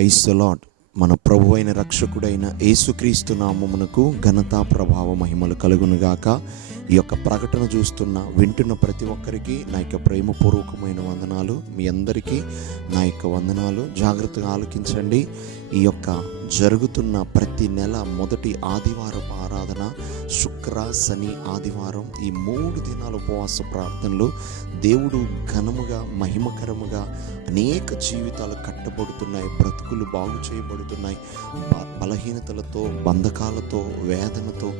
Praise the lord. మన ప్రభు అయిన రక్షకుడైన యేసుక్రీస్తు నామమునకు ఘనత ప్రభావ మహిమలు కలుగునుగాక. ఈ యొక్క ప్రకటన వింటున్న ప్రతి ఒక్కరికి నా యొక్క ప్రేమపూర్వకమైన వందనాలు. మీ అందరికీ నా యొక్క వందనాలు. జాగ్రత్తగా ఆలకించండి. ఈ యొక్క జరుగుతున్న ప్రతి నెల మొదటి ఆదివారపు ఆరాధన, శుక్ర శని ఆదివారం, ఈ 3 దినాల ఉపవాస ప్రార్థనలు దేవుడు ఘనముగా మహిమకరముగా అనేక జీవితాలు కట్టబడుతున్నాయి, బ్రతుకులు బాగు చేయబడుతున్నాయి. బలహీనతలతో, బంధకాలతో, వేదనతో,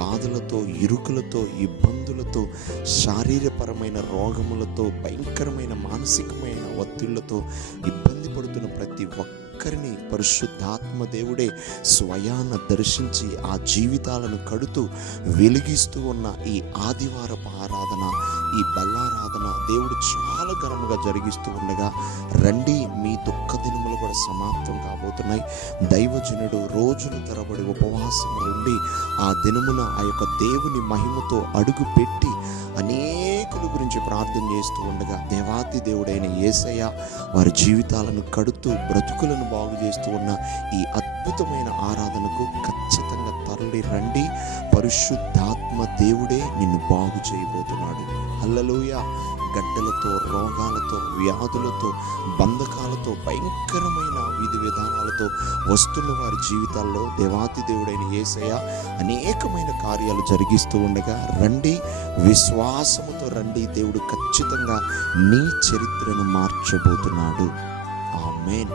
బాధలతో, ఇరుకులతో, ఇబ్బందులతో, శారీరపరమైన రోగములతో, భయంకరమైన మానసికమైన ఒత్తిళ్లతో ఇబ్బంది పడుతున్న ప్రతి ఒక్కరిని పరిశుద్ధాత్మ దేవుడే స్వయాన దర్శించి ఆ జీవితాలను కడుతూ వెలిగిస్తూ ఉన్న ఈ ఆదివారపు ఆరాధన, ఈ బల్లారాధన దేవుడు చాలా ఘనముగా జరిగిస్తూ ఉండగా రండి, మీ దుఃఖ దినములు కూడా సమాప్తం కాబోతున్నాయి. దైవజనుడు రోజుల తరబడి ఉపవాసములుండి ఆ దినమున ఆ యొక్క దేవుని మహిమతో అడుగు పెట్టి అనేకుల గురించి ప్రార్థన చేస్తూ ఉండగా దేవాతి దేవుడైన యేసయ్య వారి జీవితాలను కడుతూ బ్రతుకులను బాగు చేస్తూ ఉన్న ఈ అద్భుతమైన ఆరాధనకు ఖచ్చితంగా తరలి రండి. పరిశుద్ధాత్మ దేవుడే నిన్ను బాగు చేయబోతున్నాడు. హల్లెలూయా. గడ్డలతో, రోగాలతో, వ్యాధులతో, బంధకాలతో, భయంకరమైన విధి విధానాలతో వస్తున్న వారి జీవితాల్లో దేవాతి దేవుడైన యేసయ్య అనేకమైన కార్యాలు జరిగిస్తూ ఉండగా రండి, విశ్వాసముతో రండి. దేవుడు ఖచ్చితంగా నీ చరిత్రను మార్చబోతున్నాడు. ఆమేన్.